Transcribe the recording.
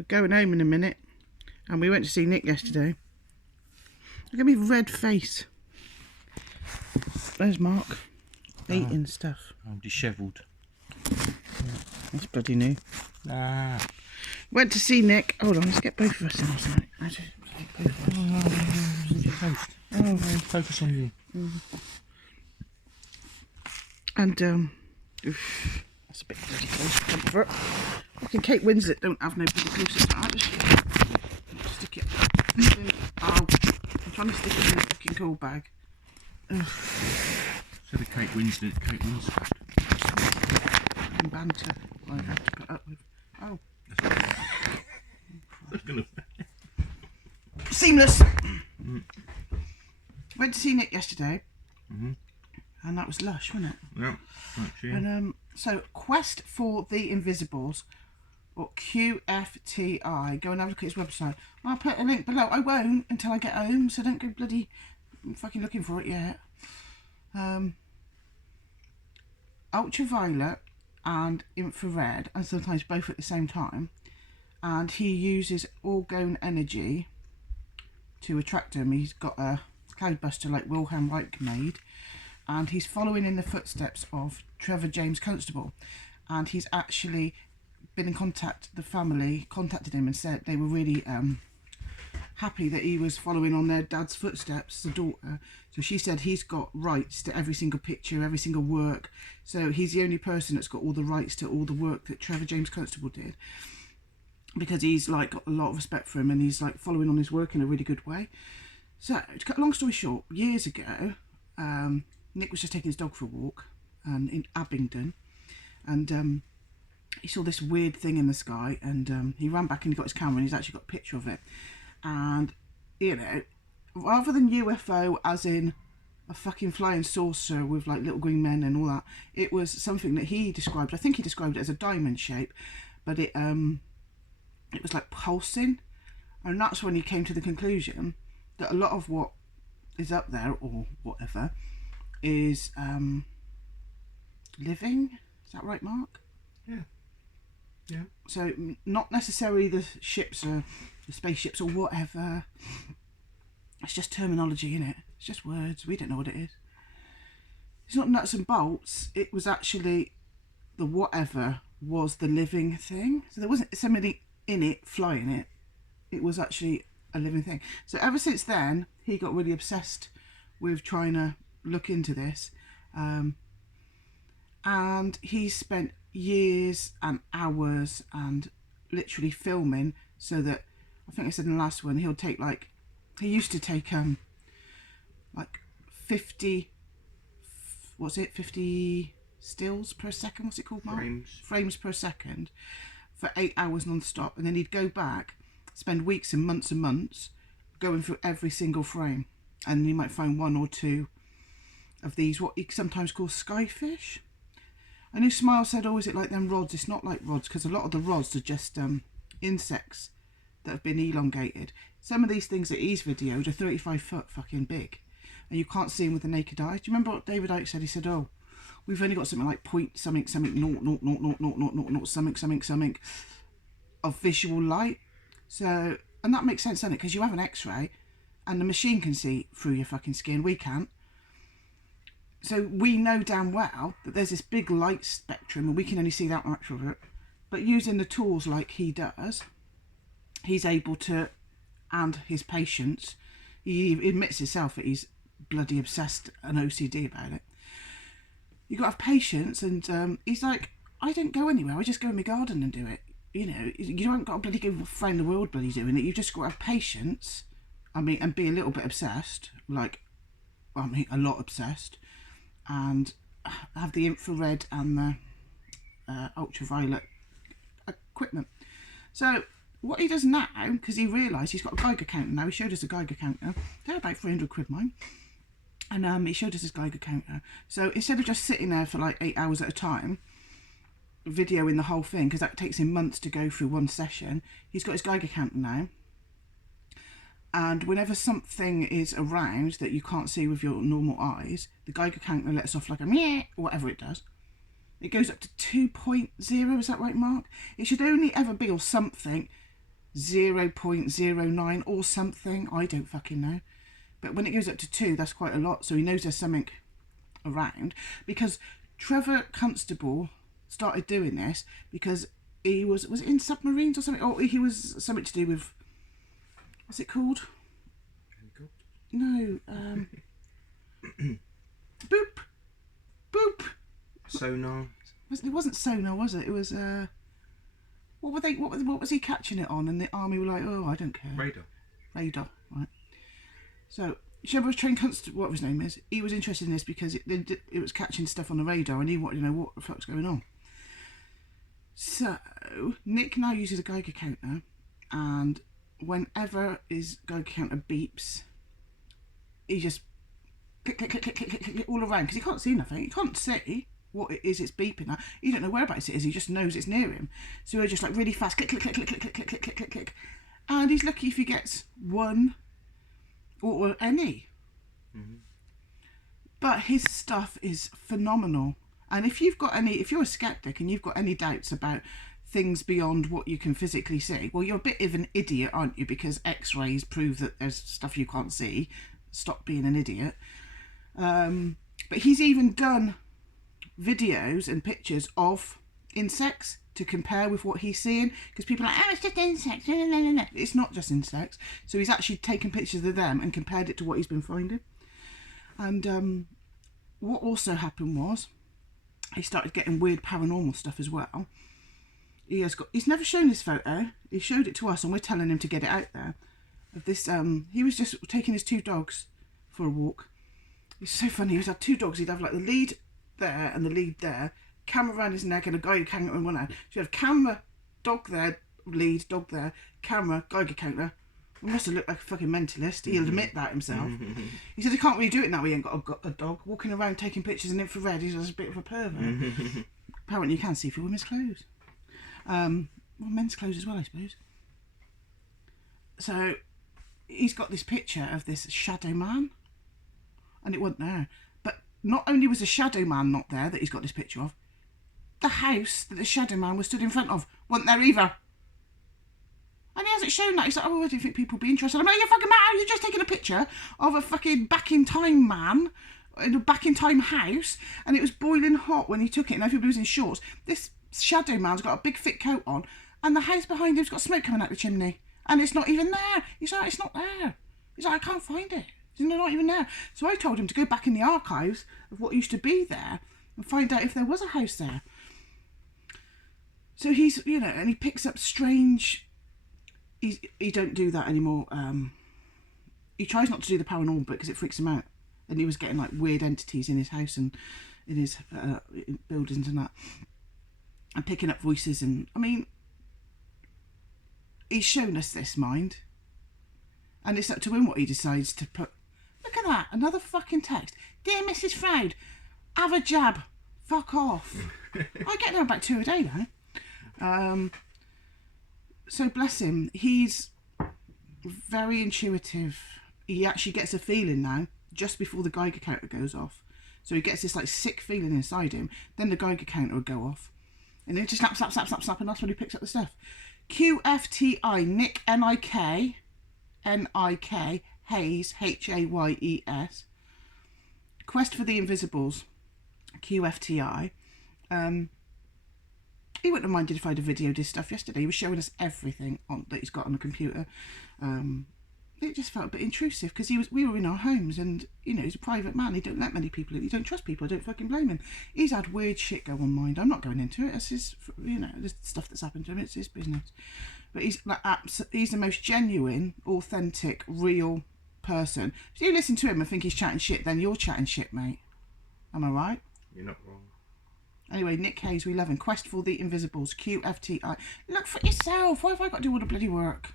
We're going home in a minute. And we went to see Nick yesterday. Look at me red face. There's Mark. Eating stuff. I'm dishevelled. That's bloody new. Ah. Went to see Nick. Hold on, let's get both of us in or something. I just both of us. Oh, focus on you. And oof, that's a bit bloody close for comfort. Fucking Kate Winslet don't have nobody closer to that, does she? Stick it. Oh, I'm trying to stick it in the fucking coal bag. Ugh. So the Kate Winslet. And banter I have to put up with. Oh. That's gonna... Seamless. Went to see Nick yesterday. And that was lush, wasn't it? Yeah, actually. And so Quest for the Invisibles, or QFTI. Go and have a look at his website. I'll put a link below. I won't until I get home, so don't go bloody fucking looking for it yet. Ultraviolet and infrared, and sometimes both at the same time. And he uses orgone energy to attract them. He's got a cloudbuster like Wilhelm Reich made, and he's following in the footsteps of Trevor James Constable. And he's actually been in contact. The family contacted him and said they were really happy that he was following on their dad's footsteps, the daughter. So she said he's got rights to every single picture, every single work. So he's the only person that's got all the rights to all the work that Trevor James Constable did, because he's like got a lot of respect for him and he's like following on his work in a really good way. So to cut a long story short, years ago, Nick was just taking his dog for a walk in Abingdon, and he saw this weird thing in the sky, and he ran back and he got his camera and he's actually got a picture of it. And you know, rather than UFO as in a fucking flying saucer with like little green men and all that, it was something that he described. I think he described it as a diamond shape, but it was like pulsing, and that's when he came to the conclusion that a lot of what is up there or whatever is living. Is that right, Mark? Yeah. Yeah. So not necessarily the ships or the spaceships or whatever. It's just terminology, innit? It's just words. We don't know what it is. It's not nuts and bolts. It was actually the whatever was the living thing. So there wasn't somebody in it flying it. It was actually a living thing. So ever since then, he got really obsessed with trying to look into this. And he spent years and hours and literally filming, so that, I think I said in the last one, he'll take like, he used to take like 50, what's it, 50 stills per second, what's it called, Mark? Frames per second, for 8 hours non-stop, and then he'd go back, spend weeks and months going through every single frame, and you might find one or two of these, what he sometimes calls skyfish. I know Smile said, oh, is it like them rods? It's not like rods, because a lot of the rods are just insects that have been elongated. Some of these things that he's videoed are 35 foot fucking big, and you can't see them with the naked eye. Do you remember what David Icke said? He said, oh, we've only got something like point something of visual light. So, and that makes sense, doesn't it? Because you have an x-ray and the machine can see through your fucking skin. We can't. So we know damn well that there's this big light spectrum and we can only see that much of it. But using the tools like he does, he's able to, and his patients, he admits himself that he's bloody obsessed and OCD about it. You got to have patience, and he's like, I don't go anywhere, I just go in my garden and do it. You know, you haven't got to bloody give a friend the world bloody doing it. You just got to have patience, I mean, and be a little bit obsessed, like, I mean, a lot obsessed, and have the infrared and the ultraviolet equipment. So what he does now, because he realised he's got a Geiger counter now, he showed us a Geiger counter, they're about 300 quid mine, and he showed us his Geiger counter. So instead of just sitting there for like 8 hours at a time videoing the whole thing, because that takes him months to go through one session, he's got his Geiger counter now, and whenever something is around that you can't see with your normal eyes, the Geiger counter lets off like a meh, or whatever it does. It goes up to 2.0, is that right, Mark? It should only ever be, or something, 0.09 or something. I don't fucking know. But when it goes up to 2, that's quite a lot. So he knows there's something around. Because Trevor Constable started doing this because he was it in submarines or something? Or he was something to do with, what's it called? No. Boop. Boop. Sonar. It wasn't sonar, was it? It was what was he catching it on? And the army were like, oh, I don't care. Radar, right. So Trevor trained Constable, what his name is, he was interested in this because it was catching stuff on the radar and he wanted to know what the fuck's going on. So Nick now uses a Geiger counter, and whenever his Geiger counter beeps, he just click, click, click, click, click, click, click all around because he can't see nothing. He can't see what it is it's beeping at. He don't know whereabouts it is. He just knows it's near him. So he'll just like really fast click, click, click, click, click, click, click, click, click, click, click. And he's lucky if he gets one or any. Mm-hmm. But his stuff is phenomenal. And if you're a skeptic and you've got any doubts about things beyond what you can physically see, well, you're a bit of an idiot, aren't you? Because X-rays prove that there's stuff you can't see. Stop being an idiot. But he's even done videos and pictures of insects to compare with what he's seeing, because people are like, oh, it's just insects. No. It's not just insects. So he's actually taken pictures of them and compared it to what he's been finding. And what also happened was he started getting weird paranormal stuff as well. He's never shown this photo. He showed it to us and we're telling him to get it out there. Of this, he was just taking his 2 dogs for a walk. It's so funny. He'd have 2 dogs. He'd have like the lead there and the lead there, camera around his neck and a Geiger counter in one hand. So you have camera, dog there, lead, dog there, camera, Geiger counter. He must have looked like a fucking mentalist. He'll admit that himself. He said he can't really do it now. He ain't got a dog walking around taking pictures in infrared. He's just a bit of a pervert. Apparently you can see through women's clothes. Well, men's clothes as well, I suppose. So he's got this picture of this shadow man, and it wasn't there. But not only was the shadow man not there that he's got this picture of, the house that the shadow man was stood in front of wasn't there either. And he hasn't shown that. He's like, oh, I don't think people will be interested. I'm like, you're fucking mad. You're just taking a picture of a fucking back-in-time man in a back-in-time house, and it was boiling hot when he took it, and everybody was in shorts. This shadow man's got a big thick coat on, and the house behind him's got smoke coming out the chimney, and it's not even there. He's like, it's not there. He's like, I can't find it. It's not even there. So I told him to go back in the archives of what used to be there and find out if there was a house there. So he's, and he picks up strange... He don't do that anymore. He tries not to do the paranormal bit because it freaks him out. And he was getting like weird entities in his house and in his buildings and that. And picking up voices and... I mean, he's shown us this, mind. And it's up to him what he decides to put. Look at that. Another fucking text. Dear Mrs. Froud, have a jab. Fuck off. I get there about 2 a day now. So bless him, he's very intuitive. He actually gets a feeling now, just before the Geiger counter goes off. So he gets this like sick feeling inside him, then the Geiger counter will go off. And then just snap, snap, snap, snap, snap, and that's when he picks up the stuff. QFTI, Nik, N-I-K, Hayes, Hayes. Quest for the Invisibles, QFTI. He wouldn't have minded if I'd have videoed his stuff yesterday. He was showing us everything that he's got on the computer. It just felt a bit intrusive because we were in our homes and, he's a private man. He don't let many people in. He don't trust people. I don't fucking blame him. He's had weird shit go on, mind. I'm not going into it. It's his, the stuff that's happened to him. It's his business. But he's like he's the most genuine, authentic, real person. If you listen to him and think he's chatting shit, then you're chatting shit, mate. Am I right? You're not wrong. Anyway, Nik Hayes, we love him. Quest for the Invisibles, QFTI. Look for yourself. Why have I got to do all the bloody work?